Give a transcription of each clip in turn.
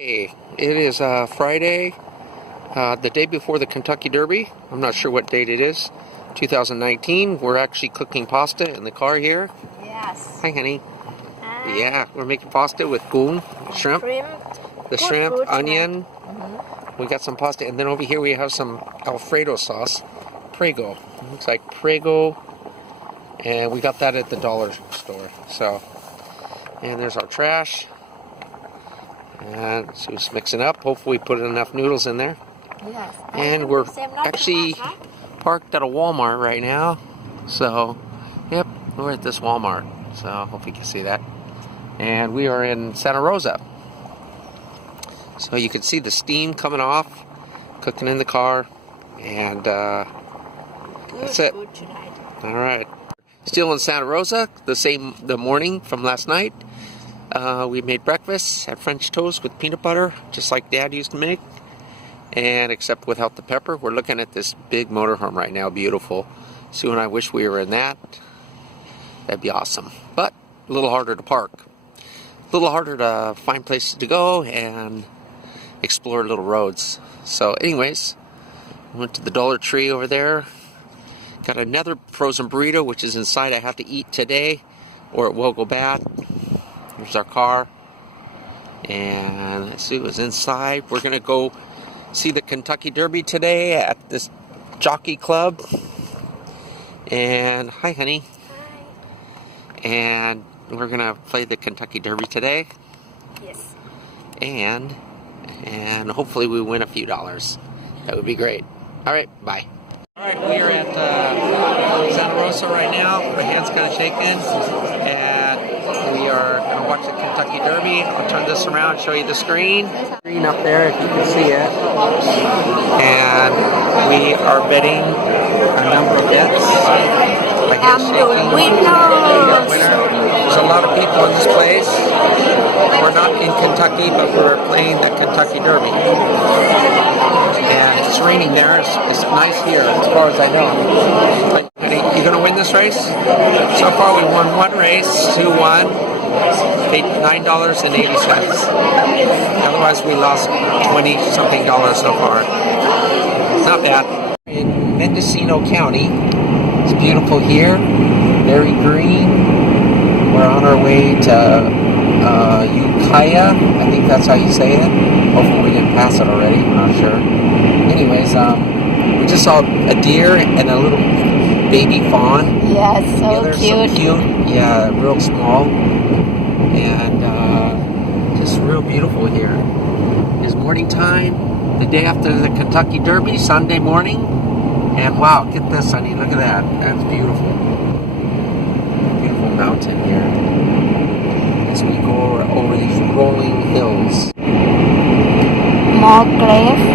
Hey, it is Friday, the day before the Kentucky Derby. I'm not sure what date it is. 2019. We're actually cooking pasta in the car here. Yes. Hi, honey. Yeah, we're making pasta with goon, shrimp, the shrimp, onion. We got some pasta, and then over here we have some Alfredo sauce, Prego. It looks like Prego, and we got that at the dollar store. So, and there's our trash. And so just mixing up. Hopefully we put enough noodles in there. Yes. And we're actually parked at a Walmart right now. So, yep, we're at this Walmart. So, hope you can see that. And we are in Santa Rosa. So you can see the steam coming off, cooking in the car. And that's it. All right. Still in Santa Rosa, the morning from last night. We made breakfast, had French toast with peanut butter, just like Dad used to make, and except without the pepper. We're looking at this big motorhome right now, beautiful. Sue and I wish we were in that. That'd be awesome, but a little harder to park, a little harder to find places to go and explore little roads. So anyways, went to the Dollar Tree over there, got another frozen burrito, which is inside. I have to eat today or it will go bad. Here's our car, and let's see what's inside. We're gonna go see the Kentucky Derby today at this jockey club. And hi, honey. Hi. And we're gonna play the Kentucky Derby today. Yes. And hopefully we win a few dollars. That would be great. All right, bye. All right, we are at Santa Rosa right now. My hand's kind of shaking, and we are going to watch the Kentucky Derby. I'll turn this around, show you the screen. Screen up there, if you can see it. And we are betting a number of bets. My hand's shaking. There's a lot of people in this place. We're not in Kentucky, but we're playing the Kentucky Derby. And it's raining there. It's nice here, as far as I know. But, you going to win this race? So far, we won one race, 2-1. Paid $9.80. Otherwise, we lost $20-something so far. Not bad. In Mendocino County, it's beautiful here. Very green. We're on our way to Ukiah. I think that's how you say it. Hopefully we didn't pass it already. I'm not sure. Anyways, we just saw a deer and a little baby fawn. Yes, so cute. So cute. Yeah, real small. And just real beautiful here. It's morning time, the day after the Kentucky Derby, Sunday morning. And wow, get this, honey. Look at that. That's beautiful. Beautiful mountain here. As we go over these rolling hills. More grapes.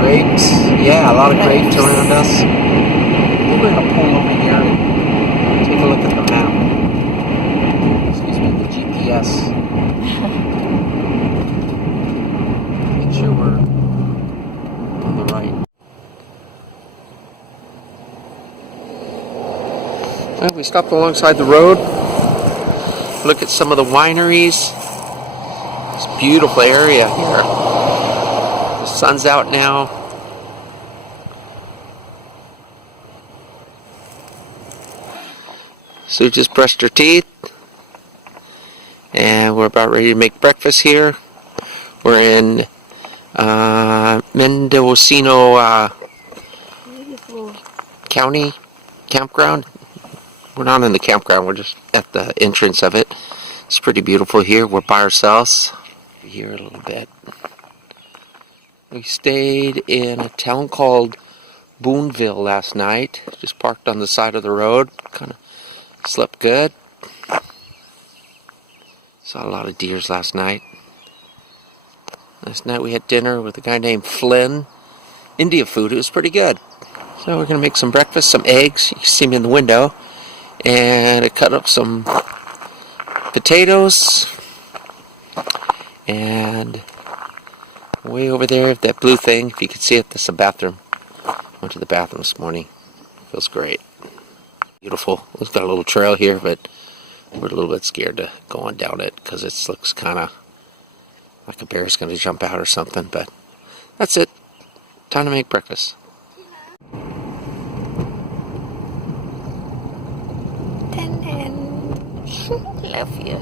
Grapes. Yeah, a lot of grapes around us. We're going to pull over here and take a look at the map. Excuse me, the GPS. Make sure we're on the right. Well, we stopped alongside the road. Look at some of the wineries. It's a beautiful area here. The sun's out now. Sue just brushed her teeth. And we're about ready to make breakfast here. We're in Mendocino County campground. We're not in the campground, we're just at the entrance of it. It's pretty beautiful here. We're by ourselves. Here a little bit. We stayed in a town called Boonville last night. Just parked on the side of the road. Kind of slept good. Saw a lot of deers last night. Last night we had dinner with a guy named Flynn. India food. It was pretty good. So we're going to make some breakfast, some eggs. You can see me in the window. And I cut up some potatoes. And way over there, that blue thing, if you can see it, that's the bathroom. Went to the bathroom this morning. Feels great. Beautiful. It's got a little trail here, but we're a little bit scared to go on down it because it looks kind of like a bear's going to jump out or something, but that's it. Time to make breakfast. Love you.